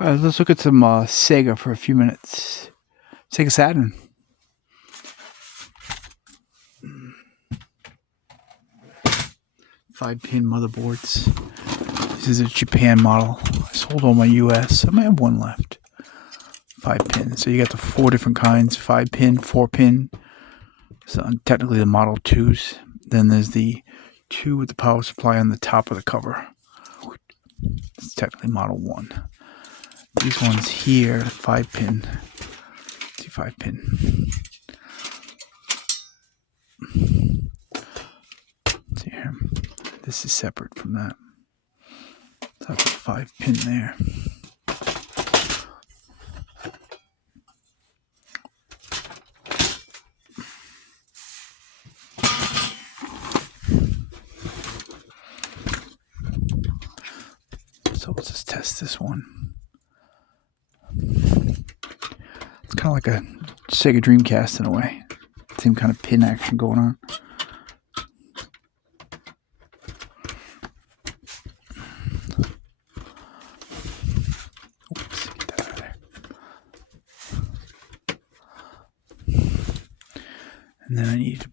All right, let's look at some Sega for a few minutes. SEGA Saturn. Five-pin motherboards. This is a Japan model. I sold all my US. I might have one left. 5-pin. So you got the 4 different kinds: 5-pin, 4-pin. So technically the Model 2s. Then there's the 2 with the power supply on the top of the cover. It's technically Model 1. These ones here, 5-pin. See, 5-pin. See here. This is separate from that. So that's a 5-pin there. So let's just test this one. It's kind of like a Sega Dreamcast in a way. Same kind of pin action going on. Oops, get that out of there. And then I need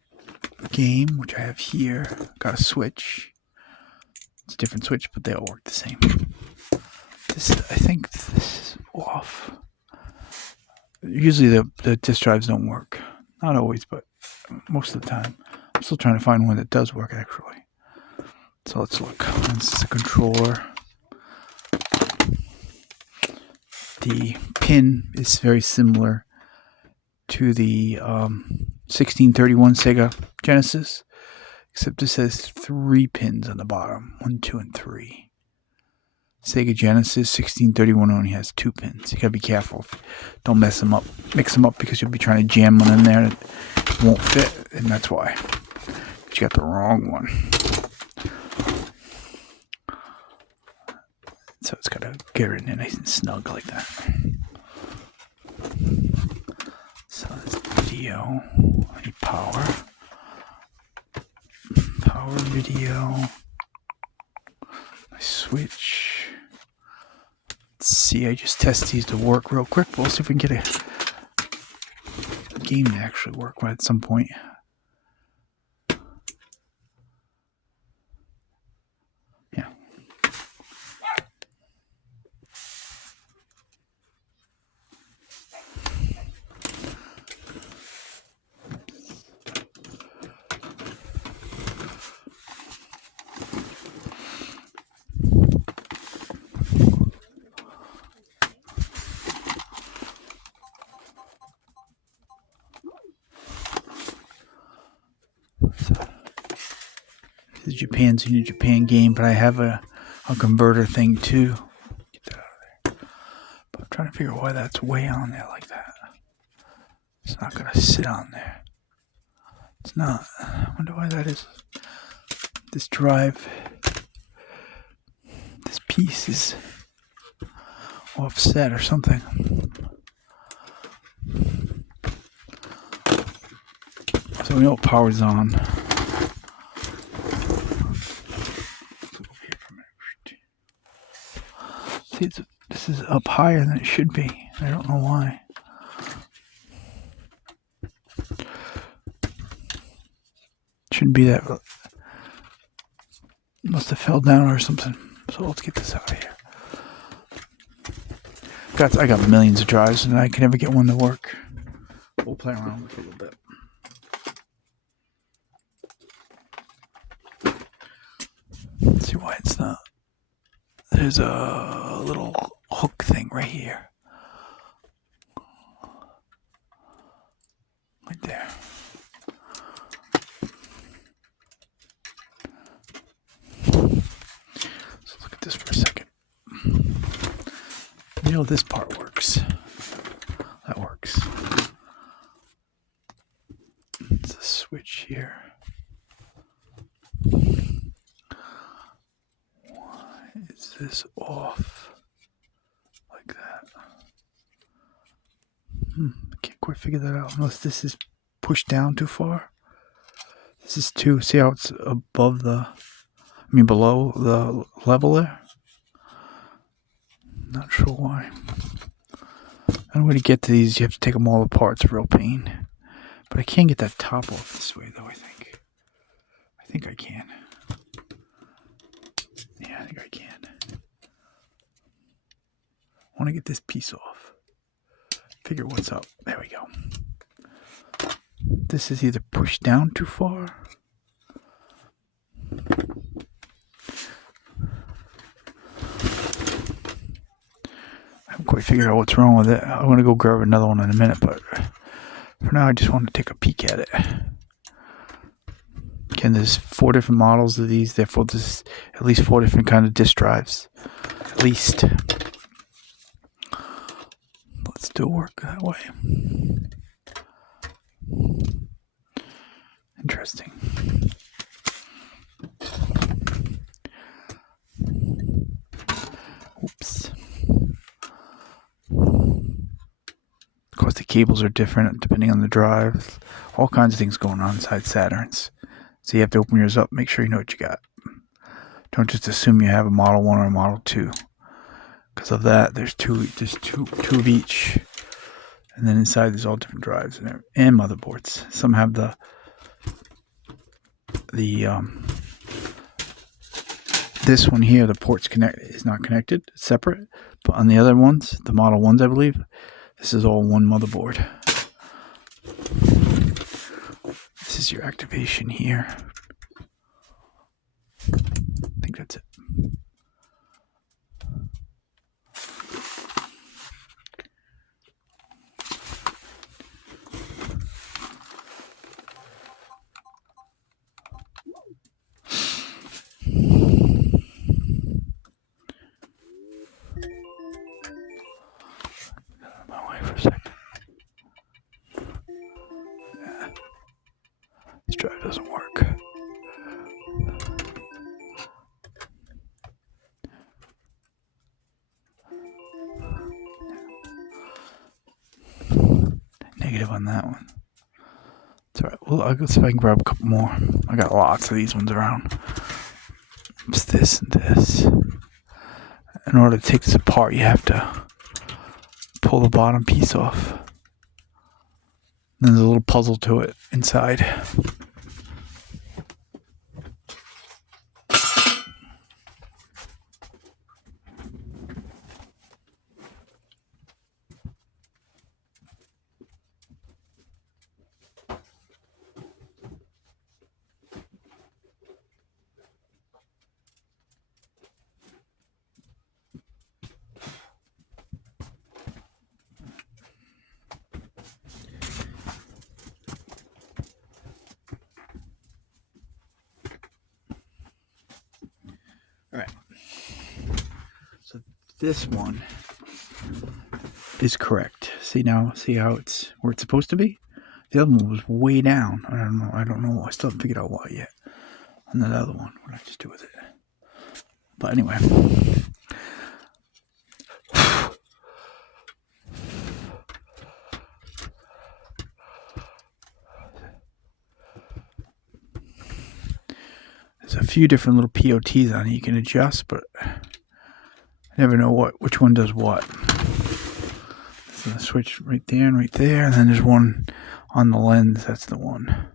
a game, which I have here. Got a switch. It's a different switch, but they all work the same. I think this is off. Usually the disk drives don't work. Not always, but most of the time. I'm still trying to find one that does work, actually. So let's look. This is a controller. The pin is very similar to the 1631 Sega Genesis, except this has 3 pins on the bottom. 1, 2, and 3. Sega Genesis 1631 only has 2 pins. You gotta be careful. Don't mix them up because you'll be trying to jam one in there and it won't fit, and that's why. But you got the wrong one. So it's gotta get in there nice and snug like that. So that's video. I need power. Power video. My switch. Let's see, I just test these to work real quick. We'll see if we can get a game to actually work at some point. Yeah. This is Japan's New Japan game, but I have a converter thing too. Get that out of there. But I'm trying to figure out why that's way on there like that. It's not gonna sit on there. It's not. I wonder why that is. This drive, this piece is offset or something. So we know power's on. See, this is up higher than it should be. I don't know why. Shouldn't be that. Must have fell down or something. So let's get this out of here. I got millions of drives and I can never get one to work. We'll play around with it a little bit. Let's see why it's not. There's a little hook thing right here. Right there. So look at this for a second. You know this part works. That works. It's a switch here. Why is this off like that? I can't quite figure that out unless this is pushed down too far. This is too. See how it's above the. Below the level there. Not sure why. And when you get to these, you have to take them all apart. It's a real pain. But I can get that top off this way, though, I think. I think I can. Yeah, I think I can. I want to get this piece off. Figure what's up. There we go. This is either pushed down too far. I haven't quite figured out what's wrong with it. I'm going to go grab another one in a minute, but for now I just want to take a peek at it. Again, there's 4 different models of these, therefore there's at least 4 different kind of disk drives. At least. Let's do work that way. Interesting. Oops. Of course, the cables are different depending on the drive. All kinds of things going on inside Saturns. So you have to open yours up, make sure you know what you got. Don't just assume you have a Model 1 or a Model 2. Because of that, there's two of each. And then inside there's all different drives and motherboards. Some have the this one here, the port's is not connected, it's separate. But on the other ones, the Model 1s, I believe, this is all one motherboard. This is your activation here. I think that's it. This drive doesn't work. Negative on that one. It's alright. Well, I'll see if I can grab a couple more. I got lots of these ones around. It's this and this. In order to take this apart, you have to pull the bottom piece off. And there's a little puzzle to it inside. Alright. So this one is correct. See now, see how it's where it's supposed to be? The other one was way down. I don't know. I still haven't figured out why yet. And the other one, what did I just do with it? But anyway. There's a few different little POTs on it you can adjust, but I never know which one does what. So the switch right there, and then there's one on the lens. That's the one.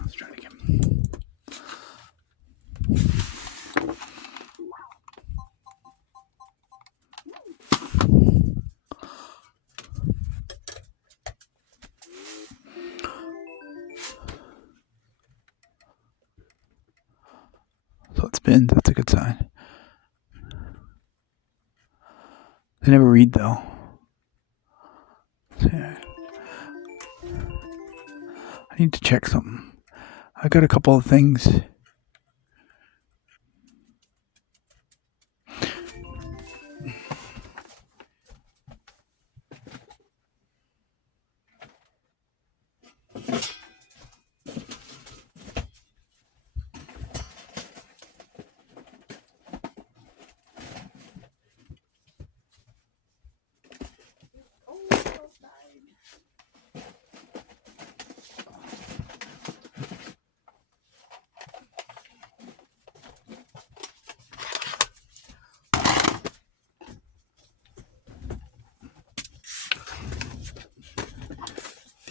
Let's try it again. So it spins. That's a good sign. They never read though. So, yeah. I need to check something. I got a couple of things.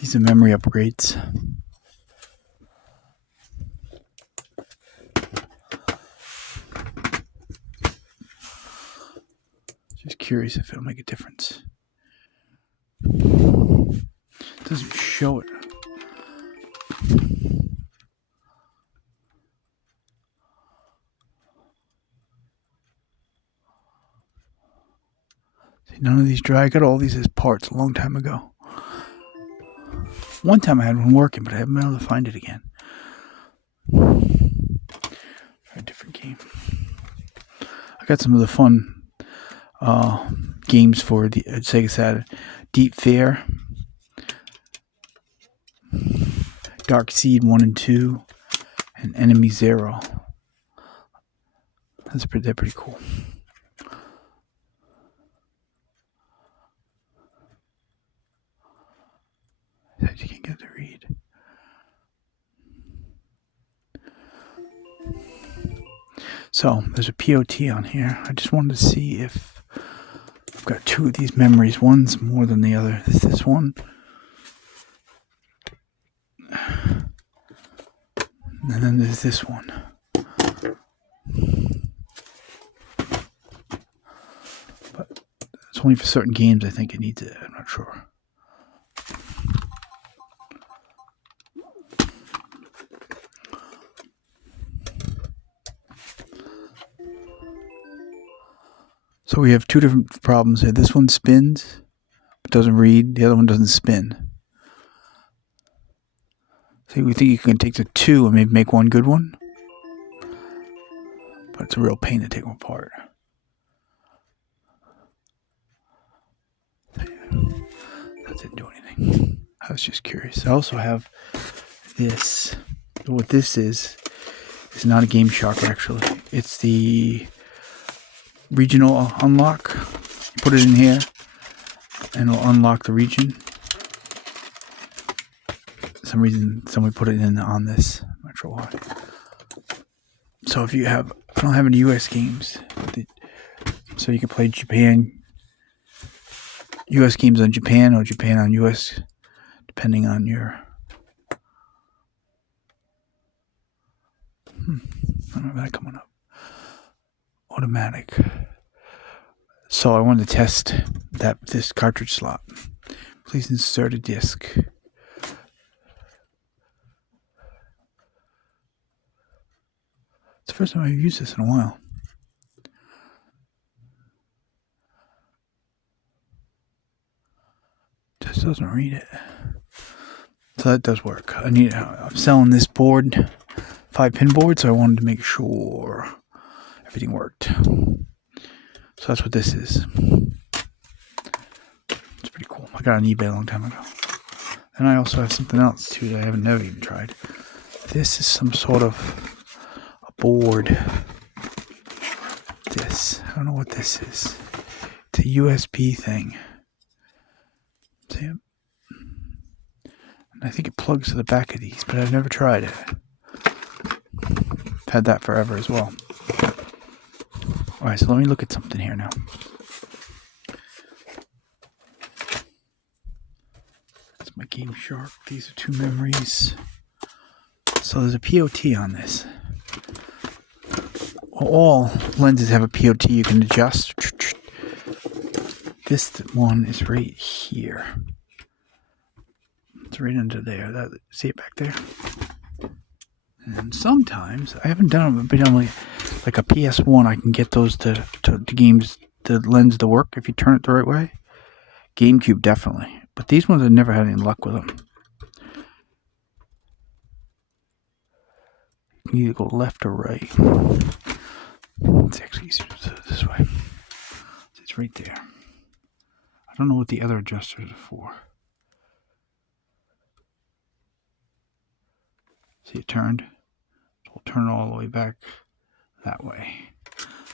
These are memory upgrades. Just curious if it'll make a difference. It doesn't show it. See, none of these dry. I got all these as parts a long time ago. One time I had one working, but I haven't been able to find it again. Try a different game. I got some of the fun games for the SEGA Saturn. Deep Fair, Dark Seed 1 and 2, and Enemy Zero. They're pretty cool. You can't get to read. So there's a POT on here. I just wanted to see if I've got two of these memories. One's more than the other. This one. And then there's this one. But it's only for certain games I think it needs it. I'm not sure. So we have two different problems here. This one spins, but doesn't read. The other one doesn't spin. So we think you can take the two and maybe make one good one. But it's a real pain to take them apart. That didn't do anything. I was just curious. I also have this. What this is not a Game Shocker actually. It's the regional unlock. You put it in here and it'll unlock the region. For some reason somebody put it in on this. I'm not sure why. So if you have, I don't have any US games, so you can play Japan, US games on Japan or Japan on US, depending on your I don't have that coming up. Automatic. So I wanted to test this cartridge slot. Please insert a disc. It's the first time I've used this in a while. Just doesn't read it. So that does work. I'm selling this board, 5-pin board, so I wanted to make sure everything worked. So that's what this is. It's pretty cool. I got it on eBay a long time ago. And I also have something else too that I haven't never even tried. This is some sort of a board. I don't know what this is. It's a USB thing. See it? And I think it plugs to the back of these, but I've never tried it. I've had that forever as well. Alright, so let me look at something here now. That's my Game Shark. These are two memories. So there's a POT on this. All lenses have a POT you can adjust. This one is right here. It's right under there. See it back there? And sometimes, I haven't done it, but on like a PS1, I can get those to games, the lens to work if you turn it the right way. GameCube, definitely. But these ones, I've never had any luck with them. You can either go left or right. It's actually easier to do it this way. It's right there. I don't know what the other adjusters are for. See, it turned. So we'll turn it all the way back that way.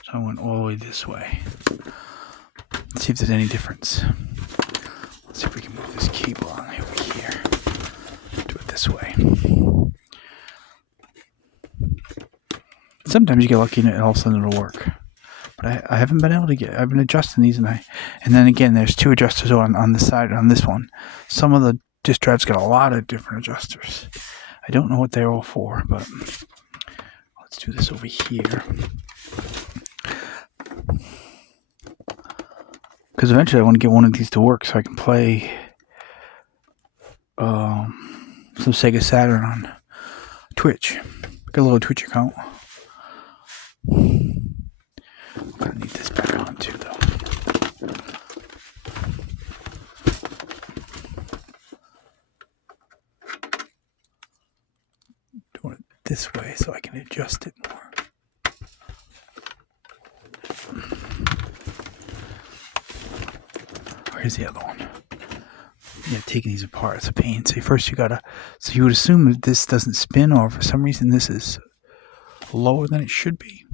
So I went all the way this way. Let's see if there's any difference. Let's see if we can move this cable on over here. Do it this way. Sometimes you get lucky and all of a sudden it'll work. But I haven't been able to I've been adjusting these and then again there's two adjusters on the side on this one. Some of the disk drive's got a lot of different adjusters. I don't know what they're all for, but let's do this over here. Because eventually I want to get one of these to work so I can play some SEGA Saturn on Twitch. Got a little Twitch account. I'm gonna need this back on too, though. Doing it this way so I can adjust it more. Where's the other one? Yeah, taking these apart is a pain. So first you gotta. So you would assume that this doesn't spin, or for some reason this is lower than it should be.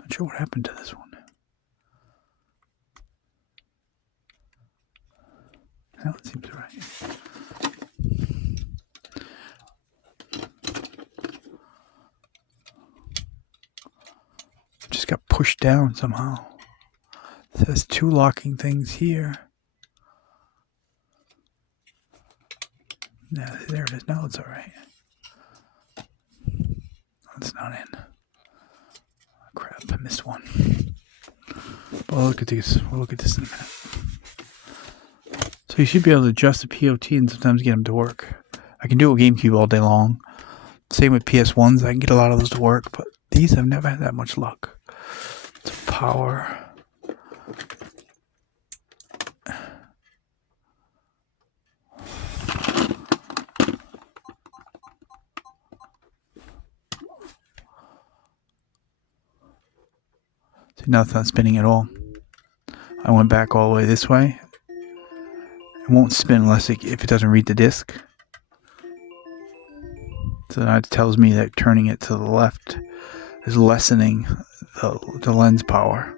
Not sure what happened to this one. Now it seems right. Just got pushed down somehow. It says 2 locking things here. Yeah, there it is. Now it's alright. It's not in. Oh, crap, I missed one. Well, look at this. We'll look at this in a minute. So you should be able to adjust the POT and sometimes get them to work. I can do it with GameCube all day long. Same with PS1s. I can get a lot of those to work, but these I've never had that much luck. It's power. See, now it's not spinning at all. I went back all the way this way. It won't spin unless if it doesn't read the disc. So that tells me that turning it to the left is lessening the lens power.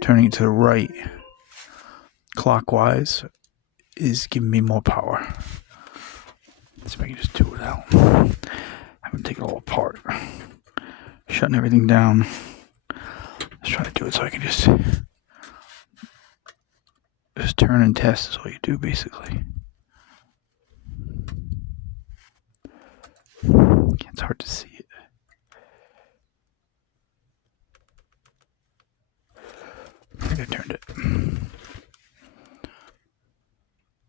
Turning it to the right, clockwise, is giving me more power. Let's see if I can just do it without having to take it all apart. Shutting everything down. Let's try to do it so I can just turn and test is all you do, basically. It's hard to see it. I think I turned it.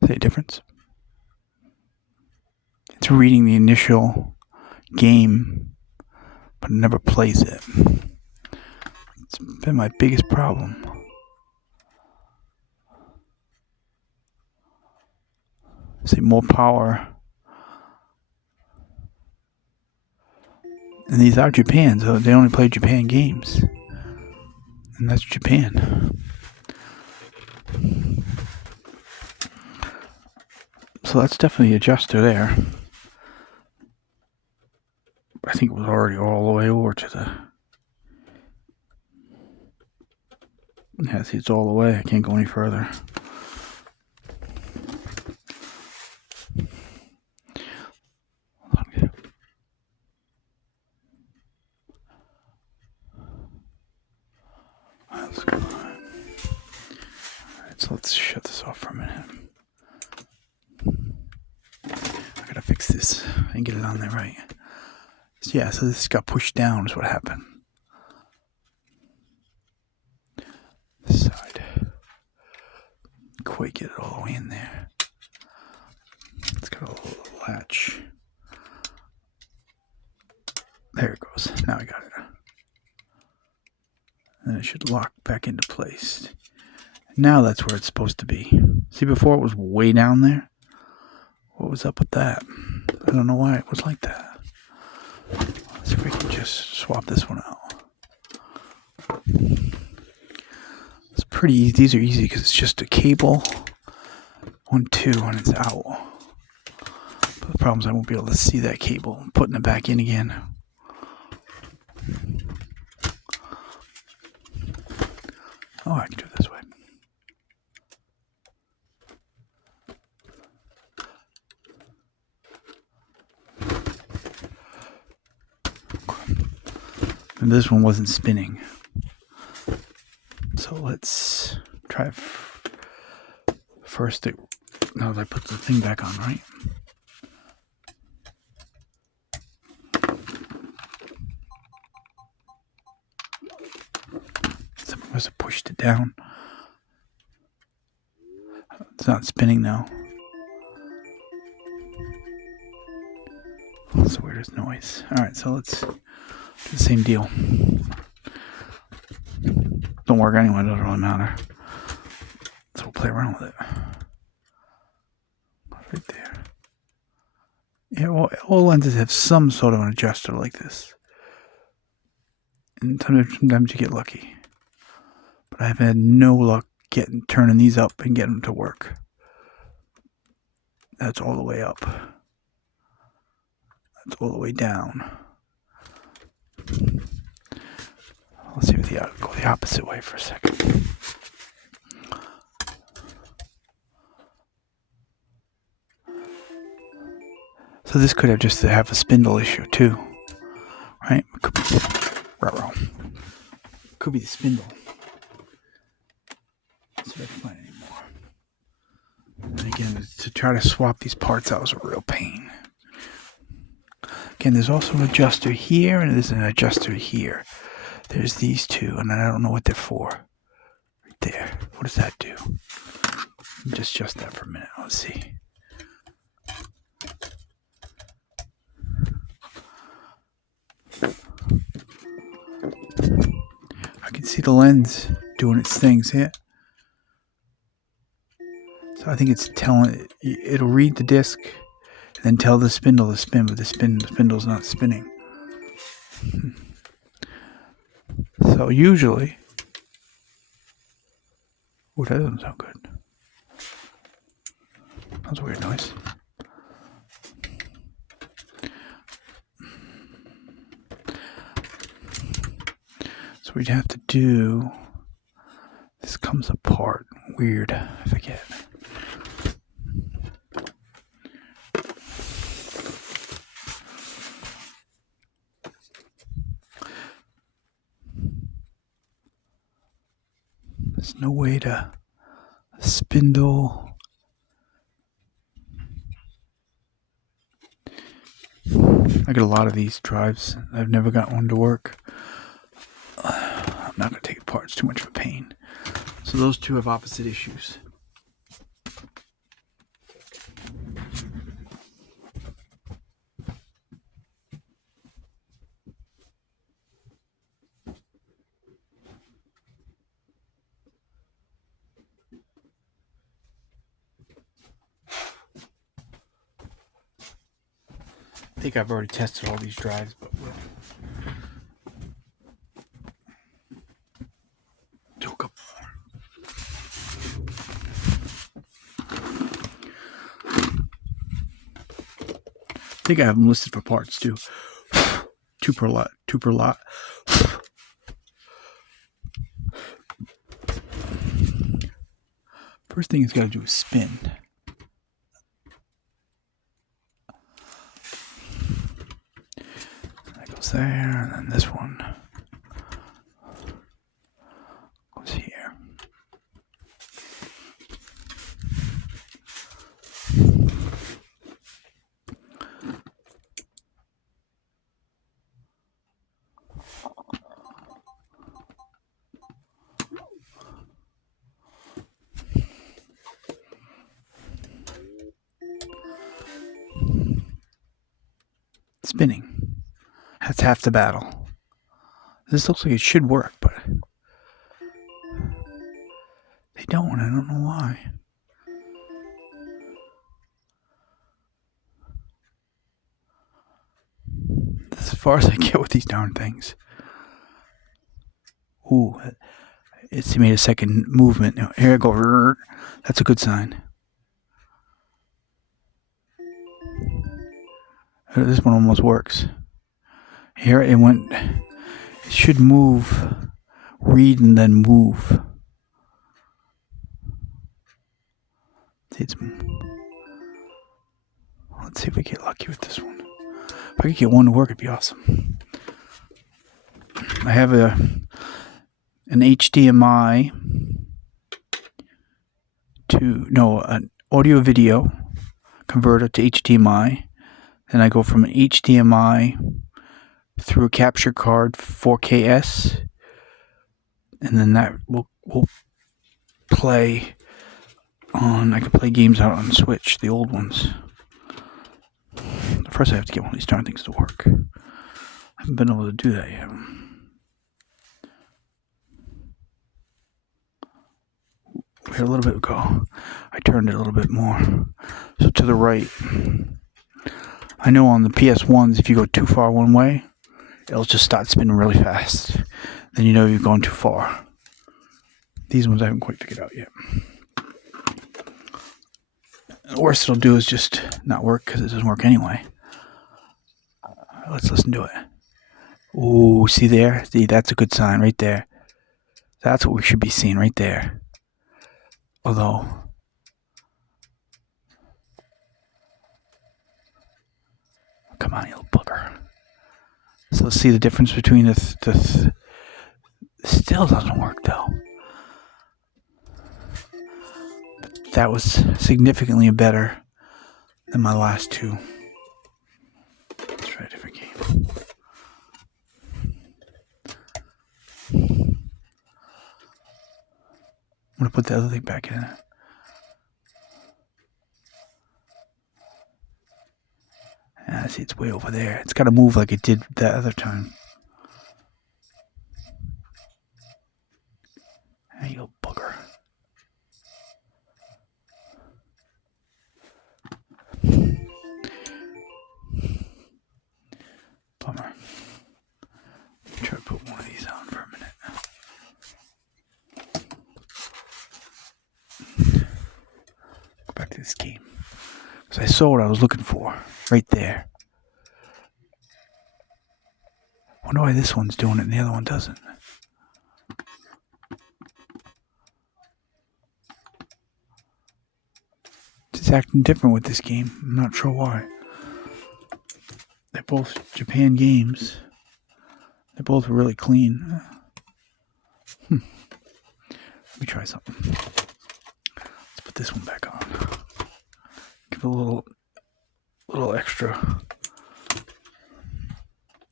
See a difference? It's reading the initial game, but it never plays it. It's been my biggest problem. See, more power. And these are Japan, so they only play Japan games. And that's Japan. So that's definitely an adjuster there. I think it was already all the way over to the... Yeah, see, it's all the way. I can't go any further. So let's shut this off for a minute. I gotta fix this and get it on there right. So yeah, so this got pushed down is what happened. This side. Quite get it all the way in there. It's got a little latch. There it goes. Now I got it. And it should lock back into place. Now that's where it's supposed to be. See, before it was way down there? What was up with that? I don't know why it was like that. Let's see if we can just swap this one out. It's pretty easy. These are easy because it's just a cable. 1, 2, and it's out. But the problem is I won't be able to see that cable. I'm putting it back in again. Oh, I can do it this way. And this one wasn't spinning. So let's try first. Now that I put the thing back on, right? Someone must have pushed it down. It's not spinning now. That's weird as noise. Alright, so let's do the same deal. Don't work anyway, it doesn't really matter. So we'll play around with it. Right there. Yeah, well, all lenses have some sort of an adjuster like this. And sometimes you get lucky. But I've had no luck turning these up and getting them to work. That's all the way up. That's all the way down. Let's see if go the opposite way for a second. So this could have just have a spindle issue too, right? Could be the spindle. Let's see if I can find it anymore. And again, to try to swap these parts out was a real pain. Again, there's also an adjuster here, and there's an adjuster here. There's these two, and I don't know what they're for. Right there. What does that do? Just adjust that for a minute. Let's see. I can see the lens doing its things here. So I think it's telling it'll read the disc and then tell the spindle to spin, but the spindle's not spinning. So usually, oh, that doesn't sound good. That's a weird noise. So we'd have to do, this comes apart, weird, I forget. There's no way to spindle. I get a lot of these drives. I've never got one to work. I'm not going to take it apart. It's too much of a pain. So those two have opposite issues. I think I've already tested all these drives, but we'll do a couple more. I think I have them listed for parts too. Two per lot. First thing it's got to do is spin. That goes there, and then this one goes here. Spinning. That's half the battle. This looks like it should work, but they don't, and I don't know why. That's as far as I get with these darn things. Ooh, it's made a second movement. Here it goes. That's a good sign. This one almost works. Here it went. It should move, read, and then move. Let's see if we get lucky with this one. If I could get one to work, it'd be awesome. I have an HDMI an audio video converter to HDMI. Then I go from an HDMI through a capture card 4KS, and then that will play on. I can play games out on Switch, the old ones. First, I have to get one of these darn things to work. I haven't been able to do that yet. Here a little bit ago, I turned it a little bit more. So to the right. I know on the PS1s, if you go too far one way, it'll just start spinning really fast. Then you know you're going too far. These ones I haven't quite figured out yet. The worst it'll do is just not work because it doesn't work anyway. Let's listen to it. Ooh, see there? See, that's a good sign right there. That's what we should be seeing right there. Although, come on, you little bugger. So let's see the difference between the still doesn't work though. But that was significantly better than my last two. Let's try a different game. I'm going to put the other thing back in. See, it's way over there. It's got to move like it did that other time. Hey, you bugger. Bummer. Try to put one of these on for a minute. Go back to this game. Because I saw what I was looking for. Right there. Wonder why this one's doing it and the other one doesn't. It's acting different with this game. I'm not sure why. They're both Japan games. They're both really clean. Let me try something. Let's put this one back on. Give it a little extra.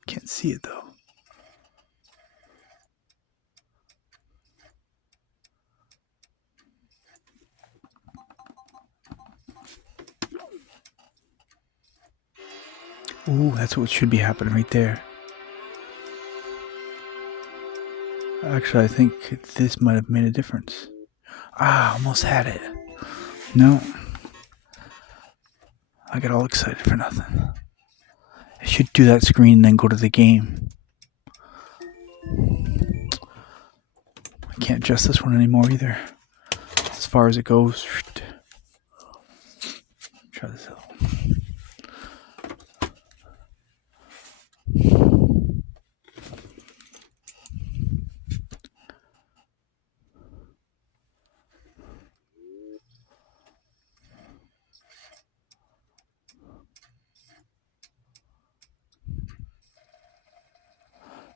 Can't see it though. Ooh, that's what should be happening right there. Actually, I think this might have made a difference. Almost had it. No. I got all excited for nothing. I should do that screen and then go to the game. I can't adjust this one anymore either. As far as it goes. Try this out.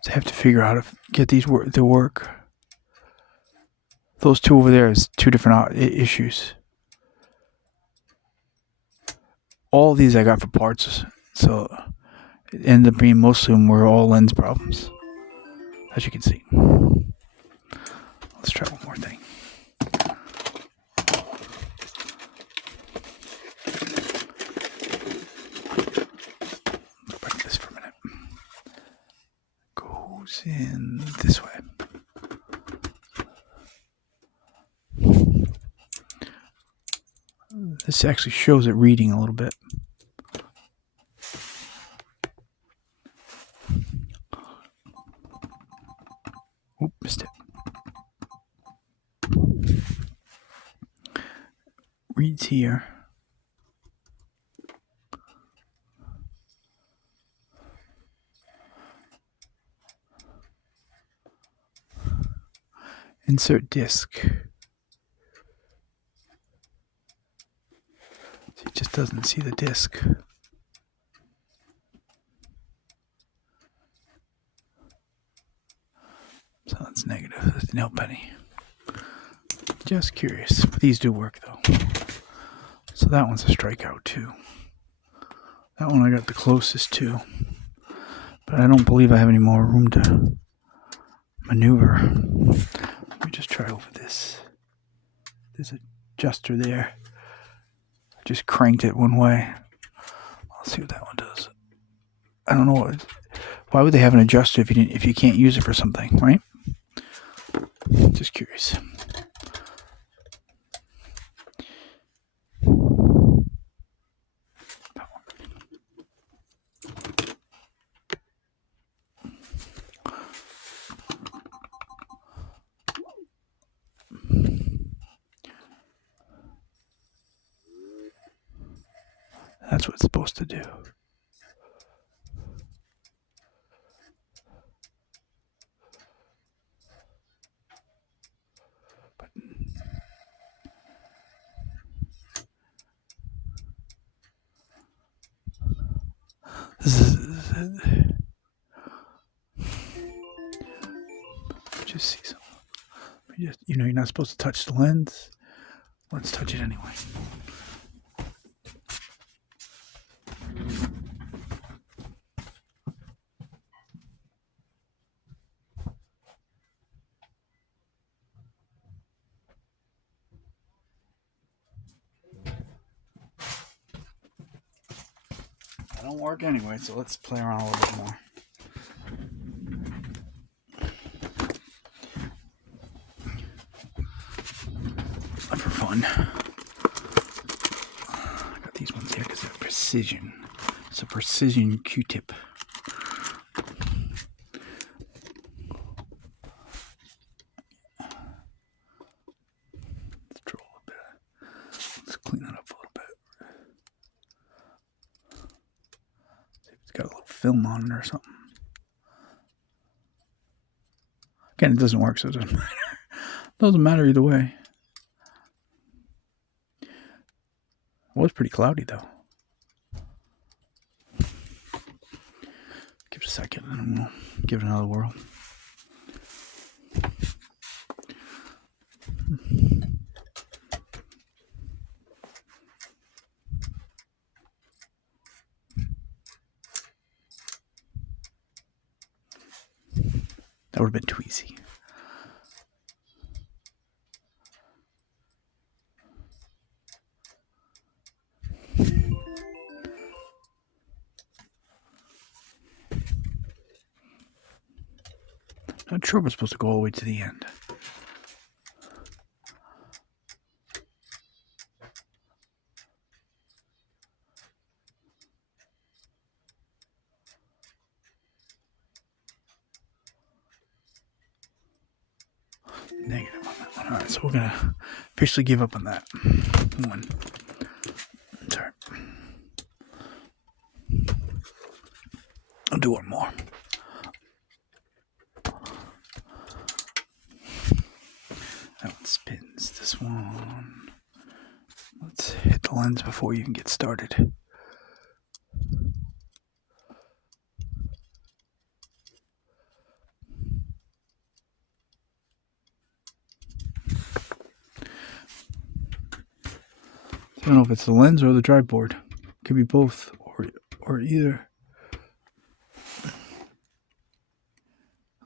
So I have to figure out how to get these to work. Those two over there is two different issues. All these I got for parts, so it ended up being most of them were all lens problems, as you can see. Let's try one more thing. Go back to this for a minute. Goes in this way. This actually shows it reading a little bit. Oop, missed it. Reads here. Insert disk. It just doesn't see the disk. So that's negative. didn't help any. Just curious. But these do work though. So that one's a strikeout too. That one I got the closest to. But I don't believe I have any more room to maneuver. Let me just try over this. There's an adjuster there. I just cranked it one way. I'll see what that one does. I don't know. Why would they have an adjuster if you can't use it for something, right? Just curious. That's what it's supposed to do. Just see some. You're not supposed to touch the lens. Let's touch it anyway. That don't work anyway, so let's play around a little bit more. For fun. I got these ones here because they're precision. It's a precision Q-tip. Let's draw a little bit. Let's clean that up a little bit. See if it's got a little film on it or something. Again, it doesn't work, so it doesn't matter. Doesn't matter either way. It was pretty cloudy though. Give it a second and we'll give it another whirl. That would have been too easy. Not sure if it's supposed to go all the way to the end. Negative on that one. Alright, so we're going to officially give up on that one. Sorry. I'll do one more. That one spins. This one. Let's hit the lens before you even get started. I don't know if it's the lens or the drive board. Could be both or either.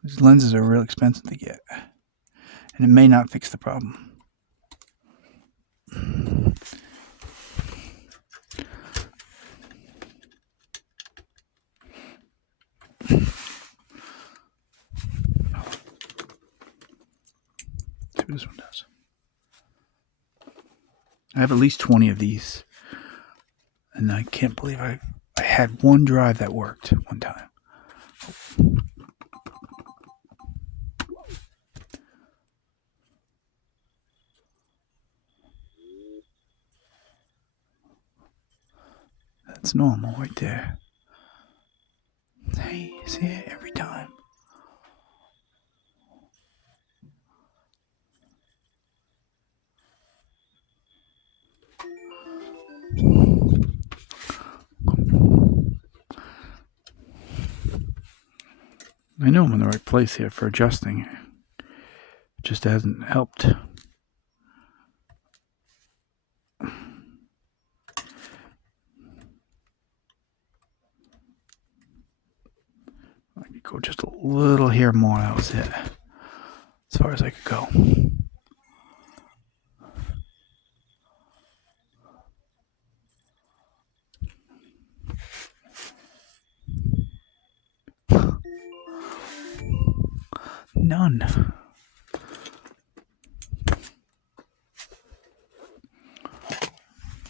These lenses are real expensive to get, and it may not fix the problem. See what this one does. I have at least 20 of these, and I can't believe I had one drive that worked one time. That's normal right there. Hey, see it every time. I know I'm in the right place here for adjusting. just hasn't helped. I could go just a little here more. That was it. As far as I could go. None.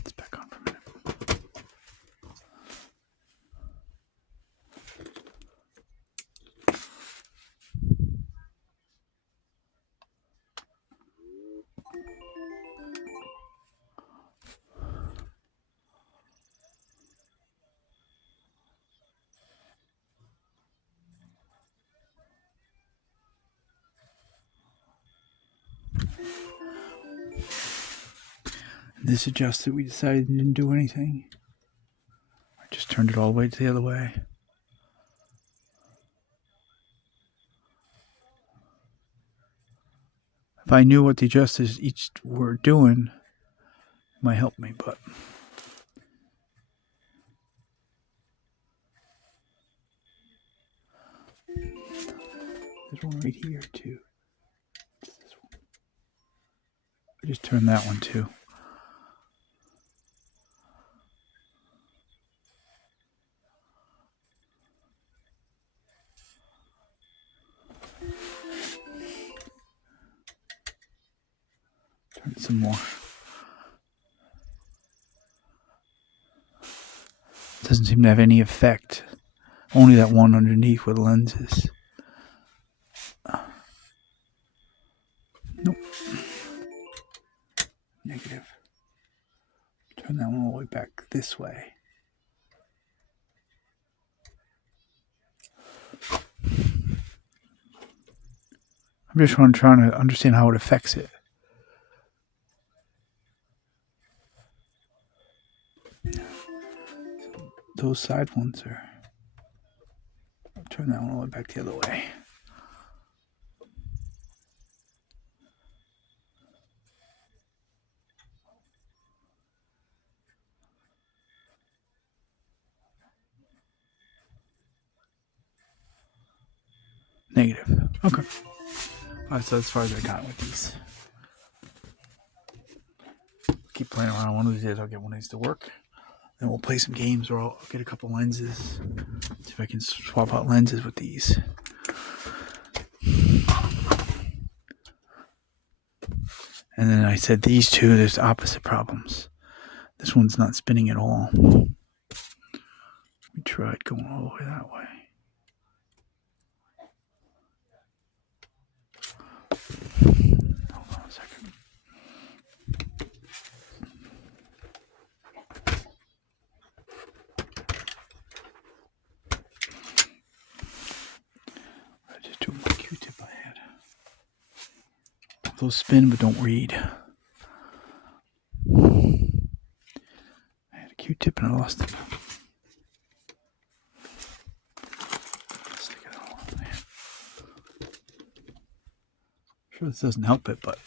It's back on for a minute. This adjusted, we decided it didn't do anything. I just turned it all the way to the other way. If I knew what the adjusters each were doing, it might help me, but there's one right here too. This one. I just turned that one too. Turn some more. Doesn't seem to have any effect. Only that one underneath with lenses. Nope. Negative. Turn that one all the way back this way. I'm just trying to understand how it affects it. Those side ones are. I'll turn that one all the way back the other way. Negative. Okay. That's as far as I got with these. Keep playing around. One of these days I'll get one of these to work. Then we'll play some games, or I'll get a couple lenses. See if I can swap out lenses with these. And then I said these two, there's opposite problems. This one's not spinning at all. We tried going all the way that way. Hold on a second. I just do my Q-tip I had. Those spin but don't read. I had a Q-tip and I lost it. Stick it all in there. Sure, this doesn't help it, but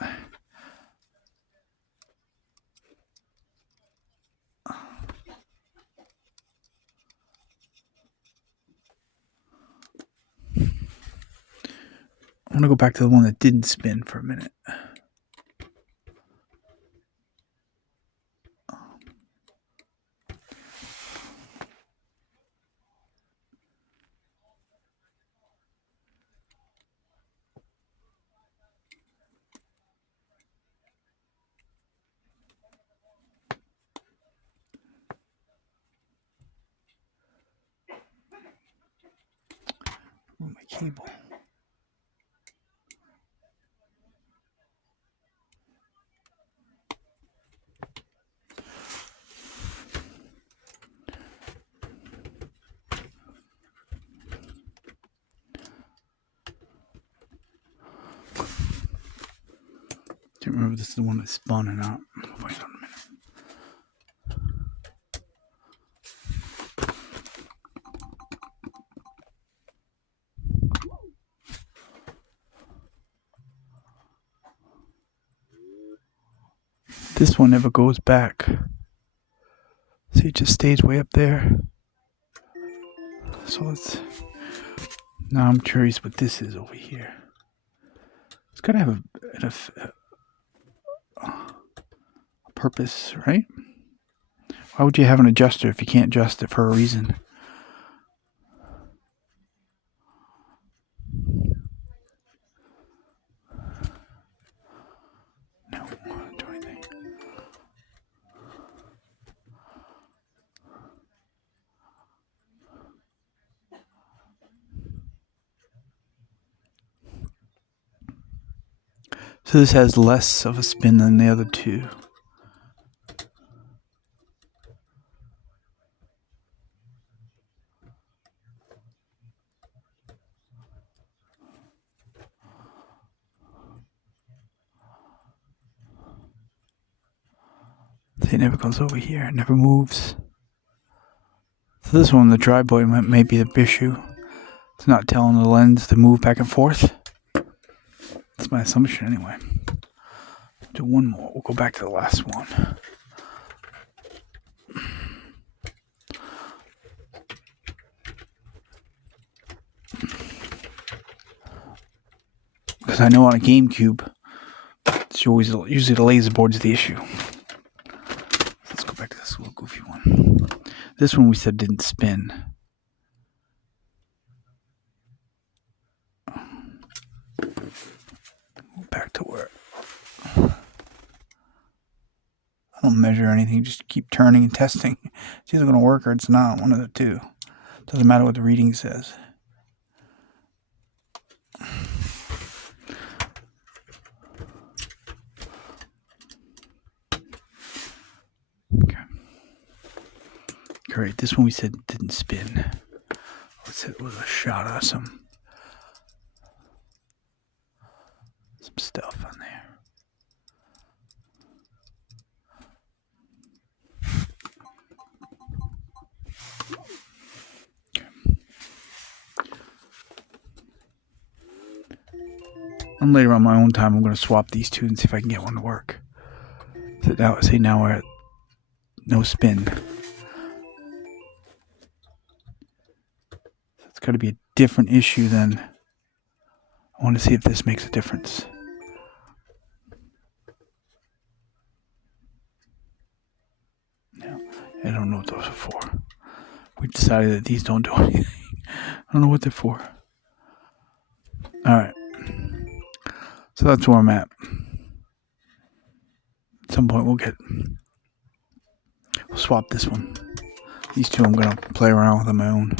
I want to go back to the one that didn't spin for a minute. Oh, my cable. Can't remember if this is the one that spun or not. Wait on a minute. This one never goes back. See, it just stays way up there. So let's... Now I'm curious what this is over here. It's gotta have a purpose, right? Why would you have an adjuster if you can't adjust it for a reason? No, I don't do anything. So this has less of a spin than the other two. See, it never goes over here. It never moves. So this one, the dry boy, may be the issue. It's not telling the lens to move back and forth. That's my assumption anyway. Do one more. We'll go back to the last one. Because I know on a GameCube, it's usually the laser board's the issue. Let's go back to this little goofy one. This one we said didn't spin. Back to where I don't measure anything, just keep turning and testing. It's either going to work or it's not, one of the two. Doesn't matter what the reading says. Okay. Great, this one we said didn't spin. Let's hit it with a shot of some stuff on there. And later on my own time, I'm going to swap these two and see if I can get one to work. So now we're at no spin. So it's got to be a different issue than... I want to see if this makes a difference. No, I don't know what those are for. We decided that these don't do anything. I don't know what they're for. Alright. So that's where I'm at. At some point we'll swap this one. These two I'm going to play around with on my own.